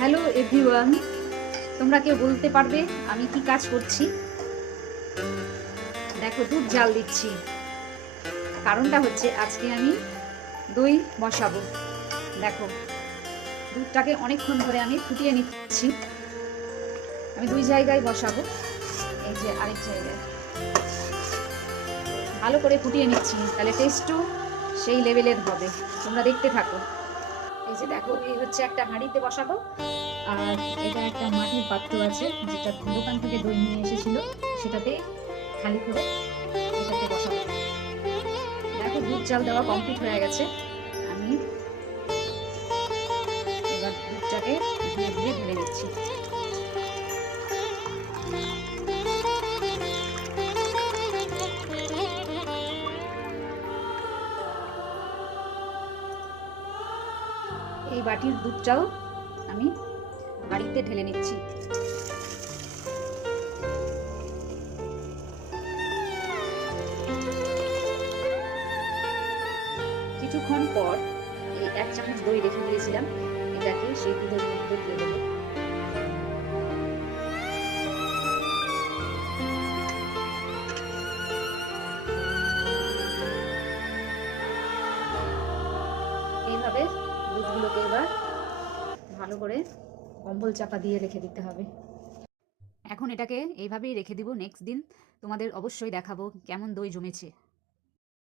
Hello everyone, তোমরা কেউ বলতে পারবে আমি কি কাজ করছি? দেখো, দুধ জাল দিচ্ছি। কারণটা হচ্ছে আজকে আমি দই বসাবো। দেখো, দুধটাকে অনেকক্ষণ ধরে আমি ফুটিয়ে নিচ্ছি। আমি দুই জায়গায় বসাবো, এই যে আরেক জায়গায় ভালো করে ফুটিয়ে নিচ্ছি, তাহলে টেস্টও সেই লেভেলের হবে। তোমরা দেখতে থাকো। এই যে দেখো, এই হচ্ছে একটা হাঁড়িতে বসাবো, আর এটা একটা মাটির পাত্র আছে যেটা দোকান থেকে দই নিয়ে এসেছিল, সেটাতে খালি করে এটাতে বসাবো। দেখো, দুধ চাল দেওয়া কমপ্লিট হয়ে গেছে। আমি এবার দুধটাকে ধীরে ধীরে ঢেলে নিচ্ছি। এই বাটির দুধটাও আমি বাড়িতে ঢেলে নিচ্ছি। কিছুক্ষণ পর এই 1 চামচ দই রেখে দিয়েছিলাম, এটাকে সেই দুধের মধ্যে দিয়ে দেবো। এইভাবে দুধগুলোকে এবার ভালো করে কম্বল চাপা দিয়ে রেখে দিতে হবে। এখন এটাকে এইভাবেই রেখে দিব। নেক্সট দিন তোমাদের অবশ্যই দেখাবো কেমন দই জমেছে।